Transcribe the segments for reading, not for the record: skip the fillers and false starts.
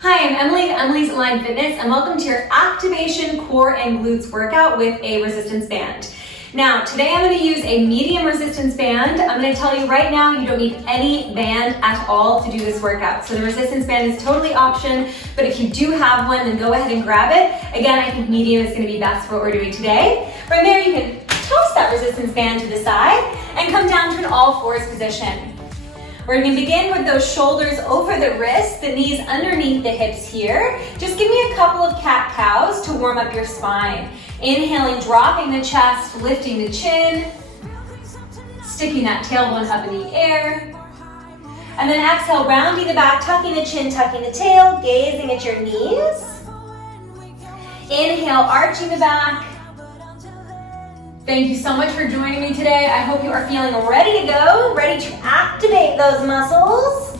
Hi, I'm Emily of Emily's Align Fitness, and welcome to your activation core and glutes workout with a resistance band. Now, today I'm going to use a medium resistance band. I'm going to tell you right now, you don't need any band at all to do this workout. So the resistance band is totally option, but if you do have one, then go ahead and grab it. Again, I think medium is going to be best for what we're doing today. From there, you can toss that resistance band to the side and come down to an all fours position. We're going to begin with those shoulders over the wrists, the knees underneath the hips here. Just give me a couple of cat-cows to warm up your spine. Inhaling, dropping the chest, lifting the chin, sticking that tailbone up in the air. And then exhale, rounding the back, tucking the chin, tucking the tail, gazing at your knees. Inhale, arching the back. Thank you so much for joining me today. I hope you are feeling ready to go, ready to activate those muscles.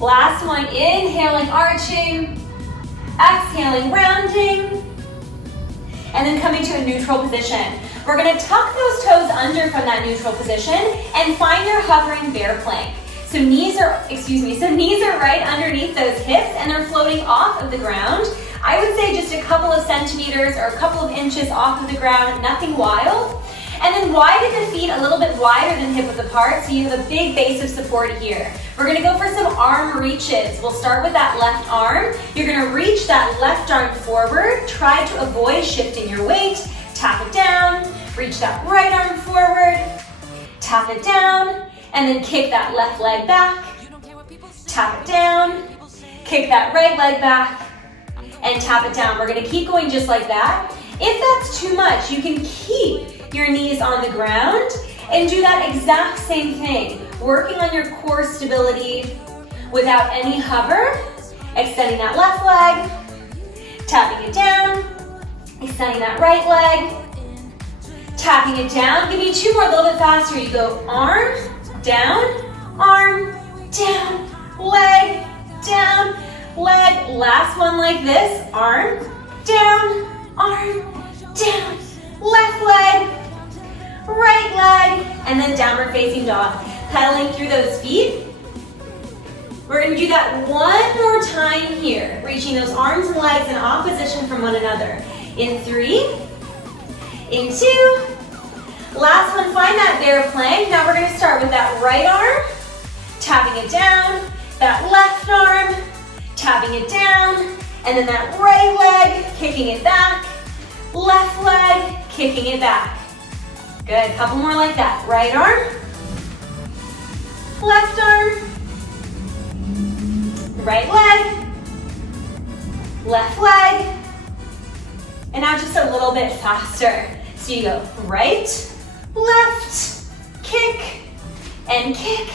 Last one, inhaling, arching, exhaling, rounding, and then coming to a neutral position. We're gonna tuck those toes under from that neutral position and find your hovering bear plank. So knees are right underneath those hips and they're floating off of the ground. I would say just a couple of centimeters or a couple of inches off of the ground, nothing wild. And then widen the feet a little bit wider than hip width apart so you have a big base of support here. We're gonna go for some arm reaches. We'll start with that left arm. You're gonna reach that left arm forward. Try to avoid shifting your weight. Tap it down, reach that right arm forward, tap it down, and then kick that left leg back. Tap it down, kick that right leg back, and tap it down. We're gonna keep going just like that. If that's too much, you can keep your knees on the ground and do that exact same thing, working on your core stability without any hover, extending that left leg, tapping it down, extending that right leg, tapping it down. Give me two more, a little bit faster. You go arm, down, leg, down, leg. Last one like this, arm, down, left leg, right leg, and then downward facing dog. Pedaling through those feet. We're gonna do that one more time here, reaching those arms and legs in opposition from one another. In 3, in 2, last one, find that bear plank. Now we're gonna start with that right arm, tapping it down, that left arm, tapping it down, and then that right leg, kicking it back, left leg, kicking it back. Good, couple more like that. Right arm, left arm, right leg, left leg, and now just a little bit faster. So you go right, left, kick, and kick.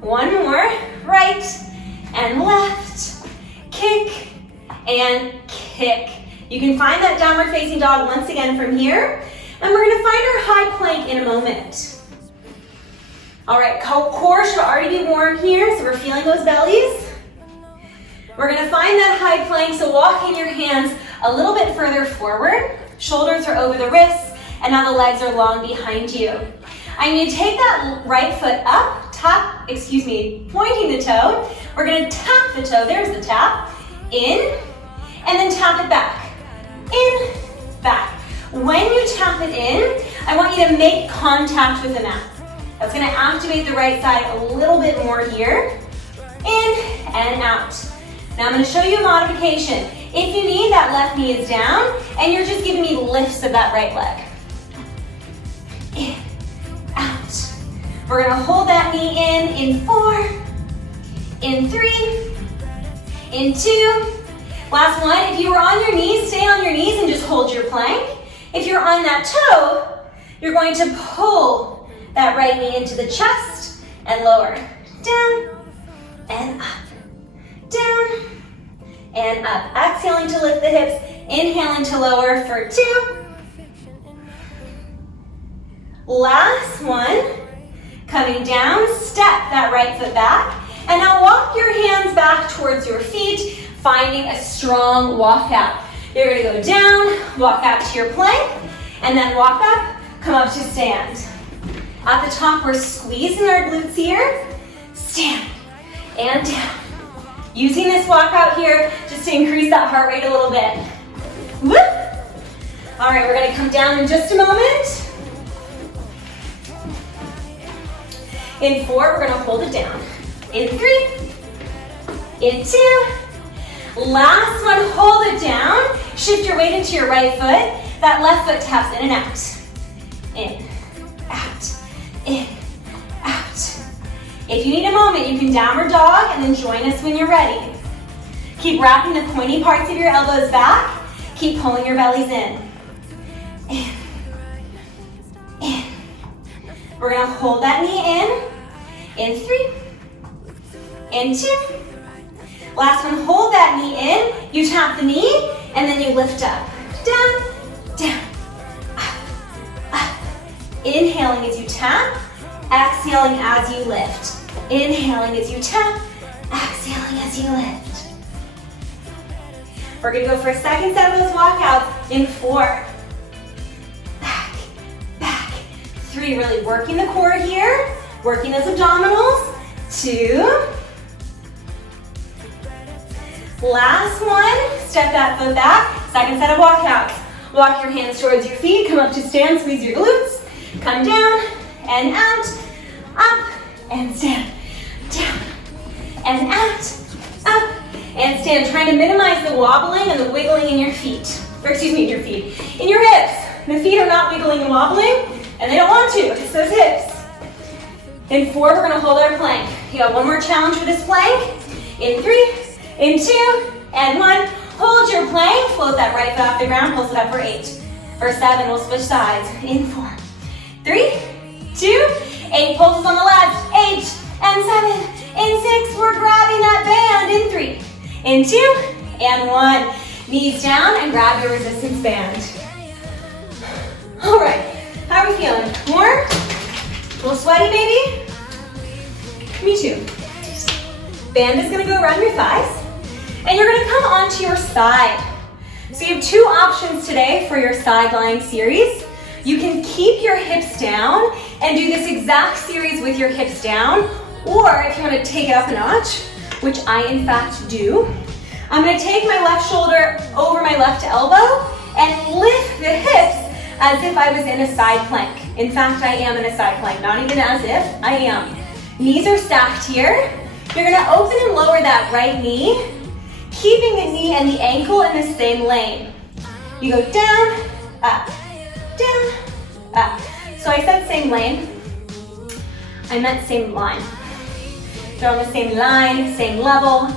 One more, right and left, kick and kick. You can find that downward facing dog once again from here. And we're gonna find our high plank in a moment. All right, core should already be warm here, so we're feeling those bellies. We're gonna find that high plank, so walking your hands a little bit further forward. Shoulders are over the wrists, and now the legs are long behind you. I'm gonna take that right foot up, pointing the toe. We're gonna tap the toe, there's the tap, in, and then tap it back, in, back. When you tap it in, I want you to make contact with the mat. That's gonna activate the right side a little bit more here, in and out. Now I'm gonna show you a modification. If you need, that left knee is down, and you're just giving me lifts of that right leg. In, out. We're gonna hold that knee in 4, in 3, in 2. Last one, if you were on your knees, stay on your knees and just hold your plank. If you're on that toe, you're going to pull that right knee into the chest and lower. Down and up, down and up. Exhaling to lift the hips, inhaling to lower for 2. Last one, coming down, step that right foot back, and now walk your hands back towards your feet, finding a strong walk out. You're gonna go down, walk out to your plank, and then walk up, come up to stand. At the top, we're squeezing our glutes here. Stand and down. Using this walkout here just to increase that heart rate a little bit. Whoop. All right, we're gonna come down in just a moment. In 4, we're gonna hold it down. In 3, in 2, last one, hold it down. Shift your weight into your right foot. That left foot taps in and out. In, out, in, out. If you need a moment, you can downward dog and then join us when you're ready. Keep wrapping the pointy parts of your elbows back. Keep pulling your bellies in. In, in. We're gonna hold that knee in 3, in 2. Last one, hold that knee in. You tap the knee and then you lift up. Down, down, up, up. Inhaling as you tap, exhaling as you lift. Inhaling as you tap, exhaling as you lift. We're gonna go for a second set of those walkouts in 4. Back, back. 3, really working the core here, working those abdominals. 2. Last one, step that foot back. Second set of walkouts. Walk your hands towards your feet, come up to stand, squeeze your glutes. Come down and out, up and stand, down and out, up and stand. Trying to minimize the wobbling and the wiggling in your feet, or excuse me, in your hips. The feet are not wiggling and wobbling, and they don't want to. It's those hips. In 4, we're gonna hold our plank. You got one more challenge for this plank. In 3, in 2, and 1. Hold your plank, float that right foot off the ground, pulse it up for 8. For 7, we'll switch sides. In 4, 3, 2, 8, pulses on the left, 8, and 7, in 6, we're grabbing that band, in 3, in 2, and 1. Knees down and grab your resistance band. All right, how are we feeling? More? A little sweaty maybe? Me too. Band is gonna go around your thighs, and you're gonna come onto your side. So you have 2 options today for your side lying series. You can keep your hips down and do this exact series with your hips down, or if you want to take it up a notch, which I in fact do, I'm going to take my left shoulder over my left elbow and lift the hips as if I was in a side plank. In fact, I am in a side plank, not even as if, I am. Knees are stacked here. You're going to open and lower that right knee, keeping the knee and the ankle in the same lane. You go down, up, down, up. So I said same lane. I meant same line. They're on the same line, same level.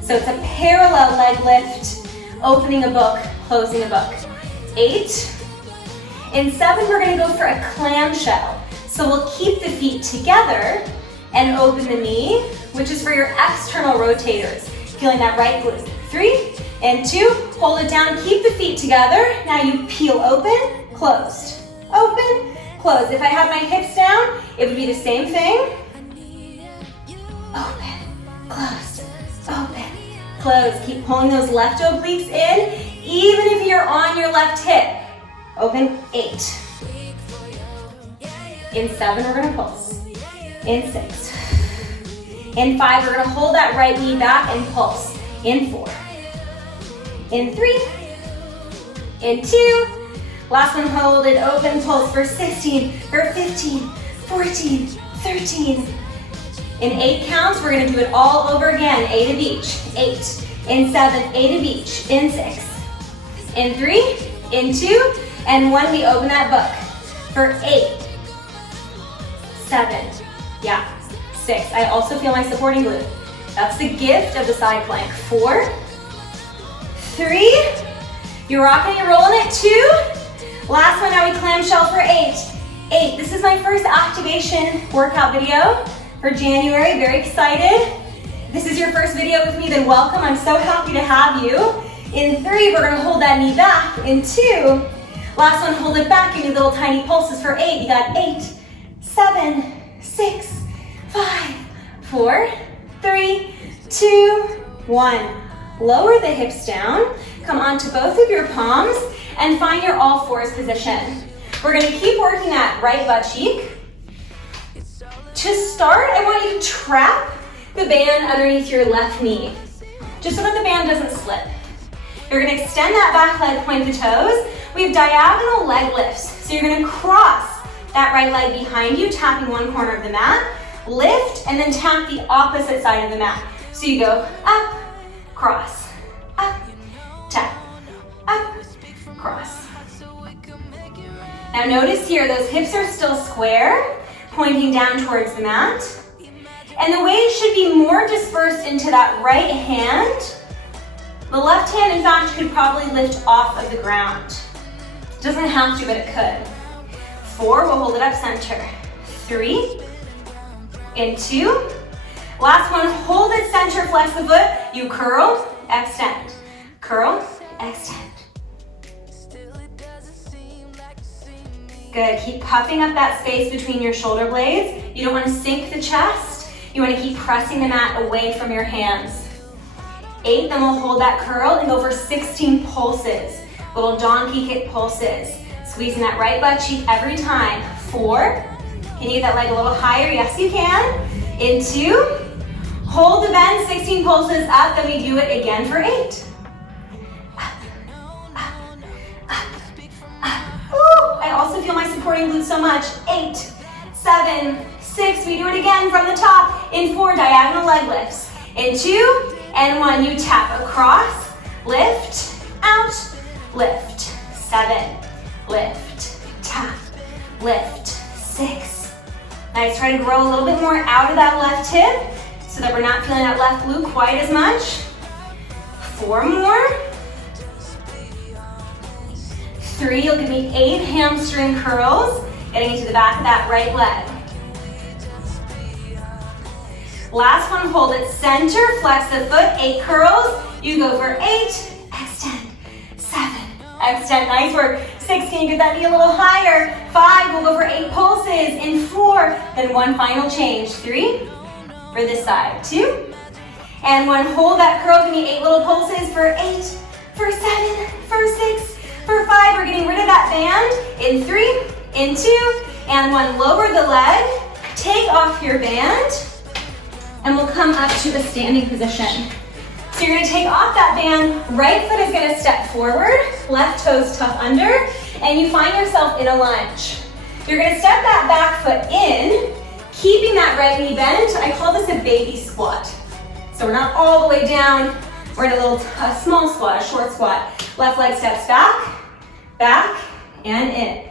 So it's a parallel leg lift, opening a book, closing a book. 8. In 7, we're gonna go for a clamshell. So we'll keep the feet together and open the knee, which is for your external rotators. Feeling that right glute. 3 and 2, hold it down, keep the feet together. Now you peel open, closed. Open, closed. If I had my hips down, it would be the same thing. Open, close, open, close. Keep pulling those left obliques in, even if you're on your left hip. Open, 8. In 7, we're gonna pulse. In 6. In 5, we're gonna hold that right knee back and pulse. In 4. In 3. In 2. Last one, hold it open, pulse for 16, for 15, 14, 13. In 8 counts, we're gonna do it all over again. 8 of each. 8. In 7, 8 of each. In 6. In 3, in 2, and 1, we open that book. For 8, 7, yeah, 6. I also feel my supporting glute. That's the gift of the side plank. 4, 3, you're rocking, you're rolling it. 2, last one, now we clamshell for 8. 8, this is my first activation workout video for January, very excited. If this is your first video with me, then welcome, I'm so happy to have you. In 3, we're gonna hold that knee back. In 2, last one, hold it back, give me little tiny pulses for 8. You got 8, 7, 6, 5, 4, 3, 2, 1. Lower the hips down, come onto both of your palms, and find your all fours position. We're gonna keep working that right butt cheek. To start, I want you to trap the band underneath your left knee. just so that the band doesn't slip. You're gonna extend that back leg, point the toes. We have diagonal leg lifts. So you're gonna cross that right leg behind you, tapping one corner of the mat, lift, and then tap the opposite side of the mat. So you go up, cross, up, tap, up, cross. Now notice here, those hips are still square, pointing down towards the mat. And the weight should be more dispersed into that right hand. The left hand, in fact, could probably lift off of the ground. Doesn't have to, but it could. 4, we'll hold it up center. 3, in 2. Last one, hold it center, flex the foot. You curl, extend. Curl, extend. Good, keep puffing up that space between your shoulder blades. You don't want to sink the chest. You want to keep pressing the mat away from your hands. 8, then we'll hold that curl and go for 16 pulses. Little donkey kick pulses. Squeezing that right butt cheek every time. 4, can you get that leg a little higher? Yes, you can. In 2, hold the bend, 16 pulses up, then we do it again for 8. I also feel my supporting glutes so much. 8, 7, 6, we do it again from the top. In 4, diagonal leg lifts. In 2, and 1, you tap across, lift, out, lift. 7, lift, tap, lift. 6. Nice, try to grow a little bit more out of that left hip so that we're not feeling that left glute quite as much. 4 more. 3, you'll give me 8 hamstring curls, getting into the back of that right leg. Last one, hold it center, flex the foot, 8 curls. You go for 8, extend, 7, extend, nice work. 6, can you get that knee a little higher? 5, we'll go for 8 pulses. In 4, then 1 final change. 3, for this side, 2, and 1, hold that curl, give me 8 little pulses for 8, for 7, for 6, for 5, we're getting rid of that band. In 3, in 2, and 1, lower the leg, take off your band, and we'll come up to a standing position. So you're gonna take off that band, right foot is gonna step forward, left toes tuck under, and you find yourself in a lunge. You're gonna step that back foot in, keeping that right knee bent. I call this a baby squat. So we're not all the way down, we're in a small squat, a short squat. Left leg steps back, back, and in.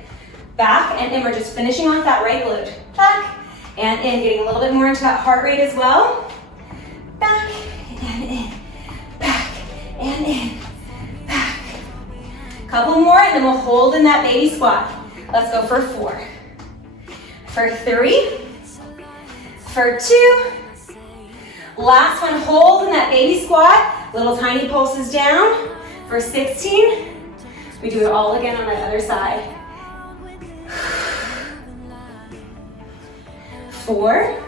Back and in, we're just finishing off that right glute. Back and in, getting a little bit more into that heart rate as well. Back and in, back and in, back. Couple more and then we'll hold in that baby squat. Let's go for 4. For 3. For 2. Last one, hold in that baby squat. Little tiny pulses down. For 16. We do it all again on that other side. 4.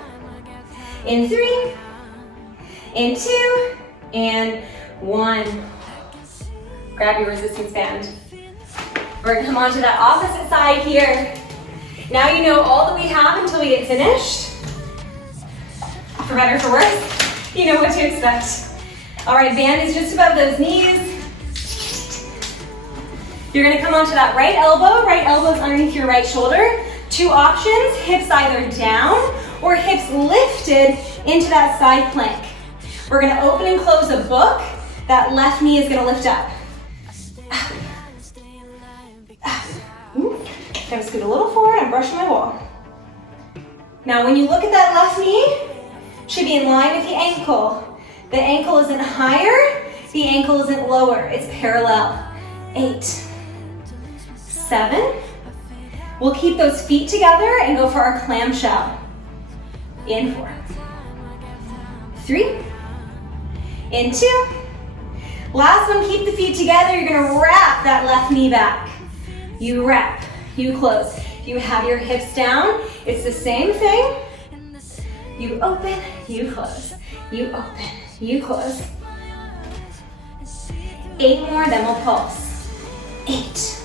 In 3. In 2. And 1. Grab your resistance band. We're gonna come onto that opposite side here. Now you know all that we have until we get finished. For better or for worse, you know what to expect. All right, band is just above those knees. You're gonna come onto that right elbow's underneath your right shoulder. 2 options, hips either down or hips lifted into that side plank. We're gonna open and close a book. That left knee is gonna lift up. Gonna scoot a little forward and brush my wall. Now when you look at that left knee, it should be in line with the ankle. The ankle isn't higher, the ankle isn't lower, it's parallel. 8, 7. We'll keep those feet together and go for our clamshell. In 4. 3. In 2. Last one, keep the feet together. You're gonna wrap that left knee back. You wrap, you close. You have your hips down. It's the same thing. You open, you close. You open, you close. 8 more, then we'll pulse. 8.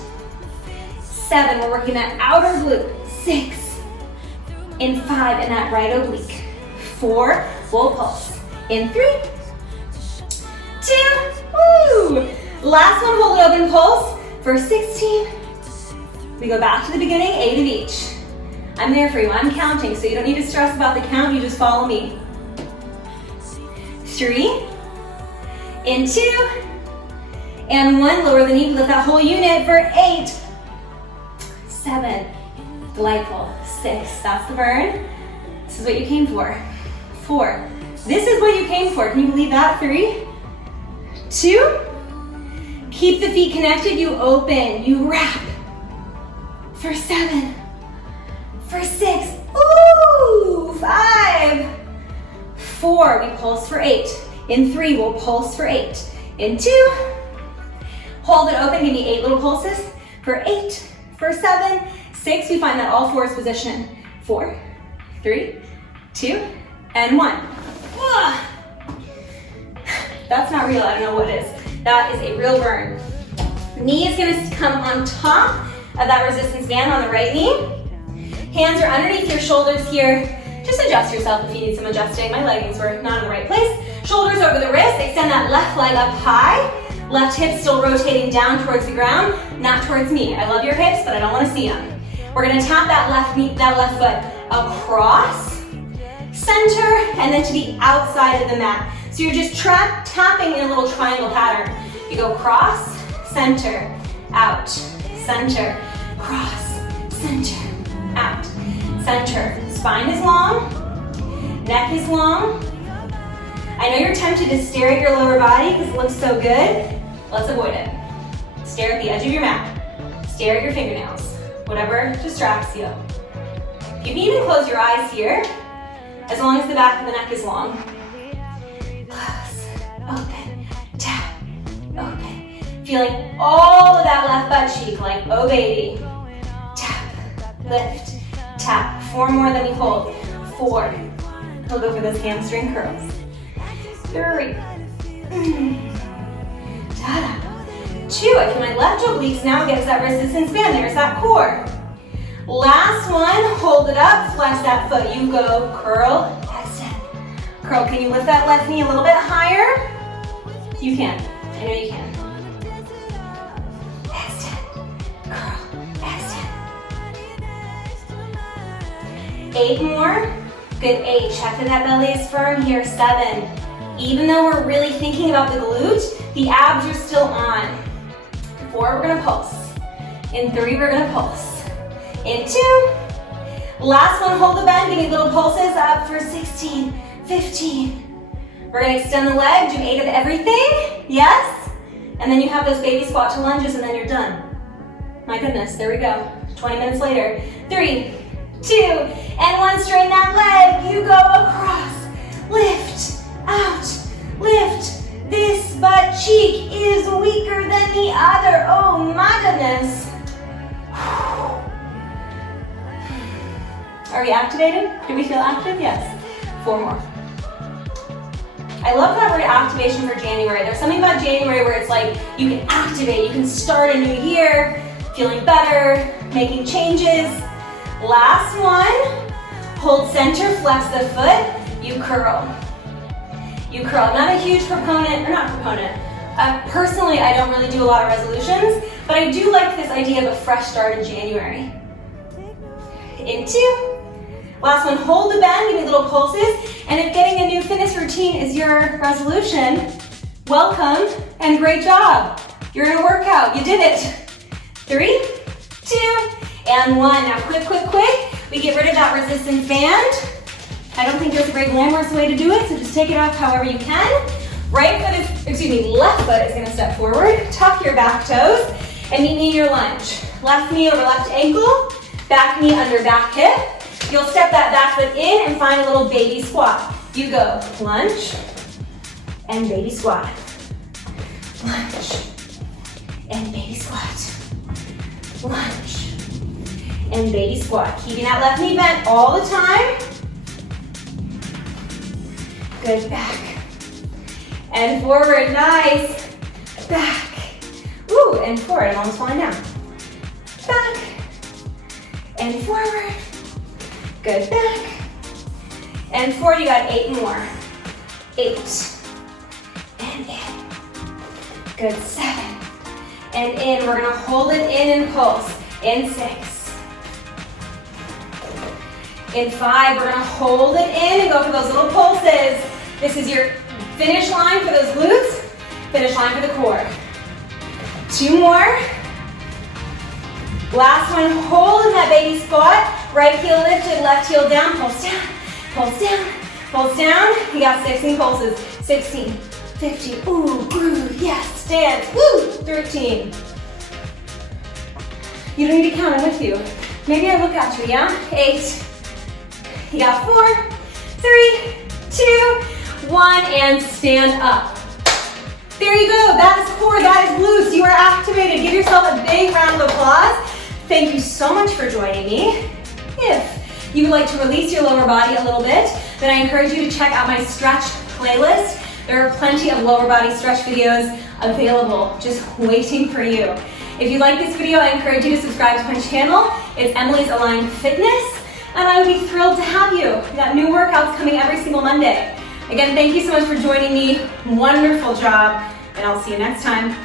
7, we're working that outer glute. 6. In 5, in that right oblique. 4, we'll pulse. In 3. 2, woo! Last one, hold it open, pulse for 16. We go back to the beginning, 8 of each. I'm there for you, I'm counting, so you don't need to stress about the count, you just follow me. 3, in 2, and 1, lower the knee, lift that whole unit for 8, 7, delightful, 6, that's the burn. This is what you came for. 4, this is what you came for, can you believe that? 3, 2, keep the feet connected, you open, you wrap for 7, for 6, ooh, 5, 4, we pulse for 8, in 3, we'll pulse for 8, in 2, hold it open, give me 8 little pulses, for 8, for 7, 6, we find that all fours position, 4, 3, 2, and 1. That's not real, I don't know what it is. That is a real burn. Knee is gonna come on top of that resistance band on the right knee. Hands are underneath your shoulders here. Just adjust yourself if you need some adjusting. My leggings were not in the right place. Shoulders over the wrist, extend that left leg up high. Left hip still rotating down towards the ground, not towards me. I love your hips, but I don't wanna see them. We're gonna tap that left knee, that left foot across, center, and then to the outside of the mat. So you're just tapping in a little triangle pattern. You go cross, center, out, center, cross, center, out, center. Spine is long, neck is long. I know you're tempted to stare at your lower body because it looks so good. Let's avoid it. Stare at the edge of your mat. Stare at your fingernails. Whatever distracts you. You can even close your eyes here, as long as the back of the neck is long. Close, open, tap, open. Feeling all of that left butt cheek, like, oh baby. Tap, lift, tap. 4 more, then we hold. 4. We'll go for those hamstring curls. 3. Ta-da. 2. I feel my left obliques now against that resistance band. There's that core. Last one, hold it up, flex that foot. You go curl, extend. Curl, can you lift that left knee a little bit higher? You can, I know you can. Extend, curl, extend. 8 more, good 8. Check that that belly is firm here, 7. Even though we're really thinking about the glute, the abs are still on. 4, we're gonna pulse. In 3, we're gonna pulse. In 2, last one, hold the bend, give me little pulses up for 16, 15. We're gonna extend the leg, do 8 of everything, yes? And then you have those baby squat to lunges and then you're done. My goodness, there we go, 20 minutes later. 3, 2, and 1, straighten that leg, you go across, lift, out, lift. This butt cheek is weaker than the other, oh my goodness. Are we activated? Do we feel active? Yes. 4 more. I love that word activation for January. There's something about January where it's like you can activate, you can start a new year, feeling better, making changes. Last one, hold center, flex the foot, you curl. You curl. I'm not a huge proponent, personally I don't really do a lot of resolutions, but I do like this idea of a fresh start in January. In 2, last one, hold the bend, give me little pulses, and if getting a new fitness routine is your resolution, welcome and great job. You're in a workout, you did it. 3, 2, and 1. Now quick, we get rid of that resistance band. I don't think there's a very glamorous way to do it, so just take it off however you can. Left foot is gonna step forward, tuck your back toes, and meet me in your lunge. Left knee over left ankle, back knee under back hip. You'll step that back foot in and find a little baby squat. You go lunge and baby squat. Lunge and baby squat. Lunge and baby squat. Keeping that left knee bent all the time. Good, back. And forward, nice. Back. Ooh, and forward, I'm almost falling down. Back. And forward. Good, back. And forward, you got 8 more. 8. And in. Good, 7. And in, we're gonna hold it in and pulse. In 6. In 5, we're gonna hold it in and go for those little pulses. This is your finish line for those glutes, finish line for the core. 2 more. Last one, hold in that baby squat. Right heel lifted, left heel down, pulse down, pulse down, pulse down. You got 16 pulses. 16, 15, ooh, groove, yes, dance, woo, 13. You don't need to count, I'm with you. Maybe I look at you, yeah? 8. You got 4, 3, 2, 1, and stand up. There you go, that is core, that is glutes. You are activated. Give yourself a big round of applause. Thank you so much for joining me. If you would like to release your lower body a little bit, then I encourage you to check out my stretch playlist. There are plenty of lower body stretch videos available, just waiting for you. If you like this video, I encourage you to subscribe to my channel. It's Emily's Aligned Fitness, and I would be thrilled to have you. We've got new workouts coming every single Monday. Again, thank you so much for joining me. Wonderful job, and I'll see you next time.